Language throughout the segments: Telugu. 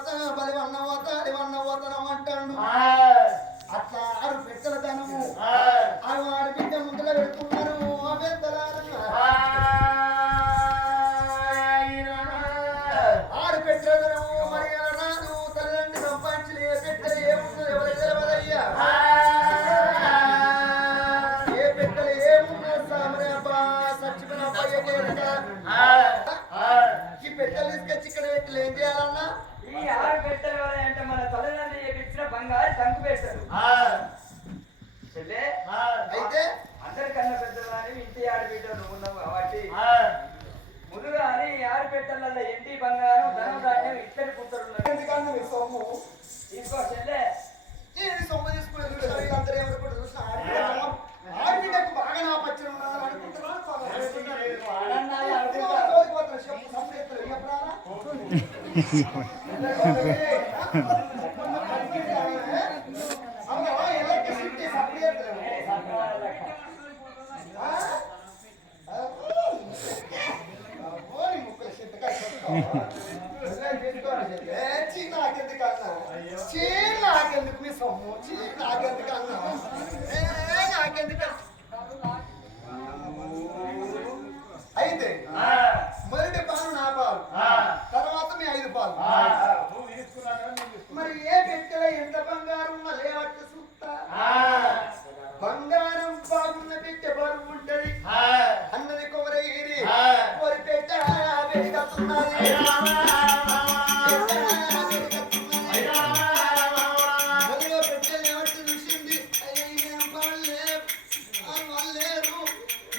పోతా బలి వన్న పోతాను అంటాడు. అట్లా 6 పెట్టెల ధనము ఆడు బిడ్డ ముందులో పెడుతున్నారు. ఆరు పెట్టెల ధనము మరి రాను తల్లిదండ్రి సంపాదించి ఏ పెట్టెలు ఏముందో ఎవరు తెలియదయ్యా. ఏ పెట్టెలు ఏముందో సామరే అబ్బా చచ్చిపోయిన అబ్బాయి ఈ పెట్టెలు తీసుకొచ్చి ఇక్కడ పెట్టెలు ఏం చేయాలన్నా? ఈ 6 పెట్టెలు అంటే మన తల్లిదండ్రులు ఇచ్చిన బంగారు తంకు పెట్టారు. అయితే అందరికన్నా పెద్దలు అని ఇంటి ఆడబిడ్డలు ఉన్నావు కాబట్టి ముందుగా అని 6 పెట్టెలలో ఎండి బంగారం ధనం ధాన్యం ఇత్తడి పుత్తలు ఎందుకన్నా మీ సొమ్ము తీసుకో చెల్లె. నేను సొమ్ము తీసుకునే అందరూ ఎవరు కూడా చూసిన ఆడబిడ్డకు బాగా నా పచ్చని ఉన్నదని అనుకుంటున్నాను. నాకెందుకు మీ సొమ్ము నాకెందుకు అన్నా నాకెందుకు. అయితే మొదటి పాలు నా పాలు తర్వాత మీ 5 పాలు. మరి ఏ పెట్టెలో ఎంత బంగారం ఉన్నా లేవట్టు చూస్తా. బంగారం బాగున్న పెట్టె బరువు ఉంటది అన్నది కొమరగిరి కొరి పెట్ట వేడుకతున్నది. పెట్టెలు ఏమట్టు చూసింది వాళ్ళేరు.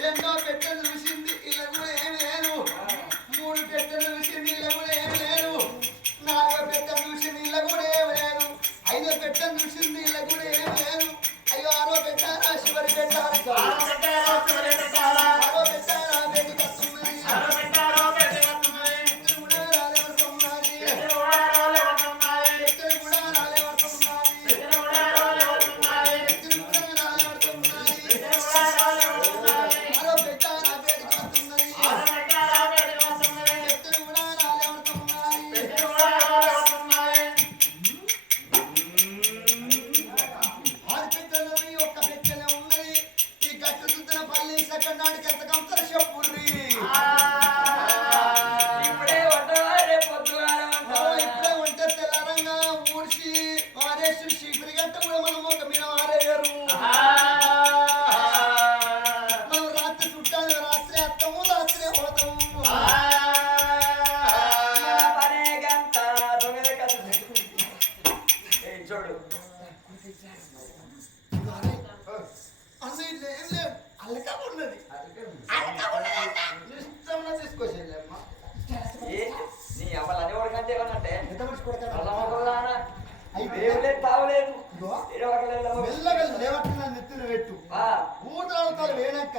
రెండో పెట్టెలు చూసింది ఇలా కూడా ఏమి లేరు. 3 పెట్టెలు చూసింది ఇలా కూడా ఏమి లేరు. 4వ పెట్టెలు చూసింది ఇలా కూడా ఏమి లేరు. 5వ పెట్టెలు చూసింది ఇలా కూడా ఏమి లేరు. అయ్యో 6వ పెట్టారా శివరి పెట్టారా 6వ పెట్టారా బేటి కట్టున్నది. ఊతలు వేయనక్క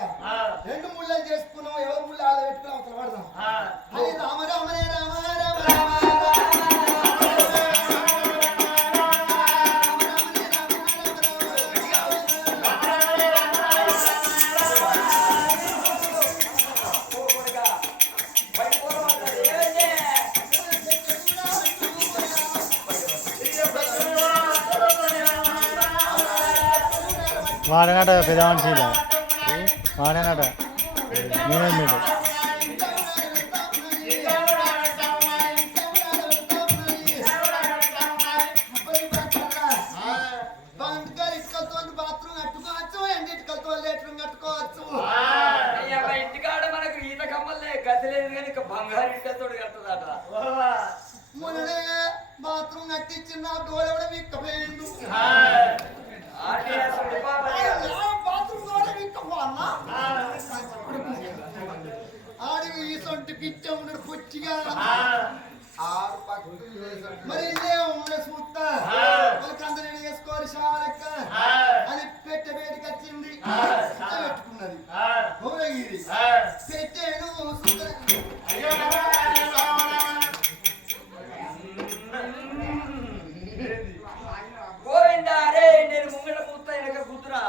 2 ముళ్ళలు చేసుకున్నాం. ఎవరు ముళ్ళు ఆడ పెట్టుకుని అవతల పడదాం. అది రామ రామనే రామ రామ వాడనట పెద్ద మనిషి వాడనట నేనే ఇంటికాడ మనకు ఈత కమ్మలే గది లేదు కానీ ఇక బంగారు ఇటుకతోడు కట్టదట. మొన్ననే బాత్రూమ్ కట్టించిన డోర్ కూడా విక్కపోయిండు. ఆడి ఈ సొంటి పిచ్చ ఉన్నాడు పుచ్చిగా మరి ఇదే ఉన్న చూస్తా వాళ్ళకి అందరూ వేసుకోవాలి షాలెక్క అని పెట్టె బయటకు వచ్చింది పెట్టుకున్నది గౌరగిరి పెట్టేను గోవిందా రే నేను ముంగట పూత వెనక కూతురా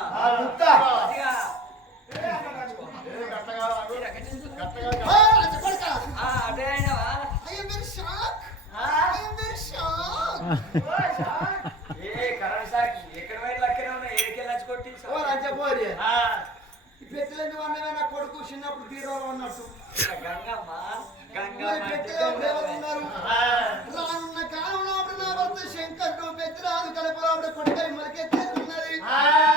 అదే ఏ కరెంట్ షాక్ ఎక్కడ వైపు లక్కనే ఉన్నా ఏడికెళ్ళి కొట్టి ఓ లంచపోరి ఈ పెట్టలేని వాడినే నా కొడుకు చిన్నప్పుడు తీరోలు అన్నట్టు గంగమ్మ పెట్టలే ఎవరు ఉన్నారు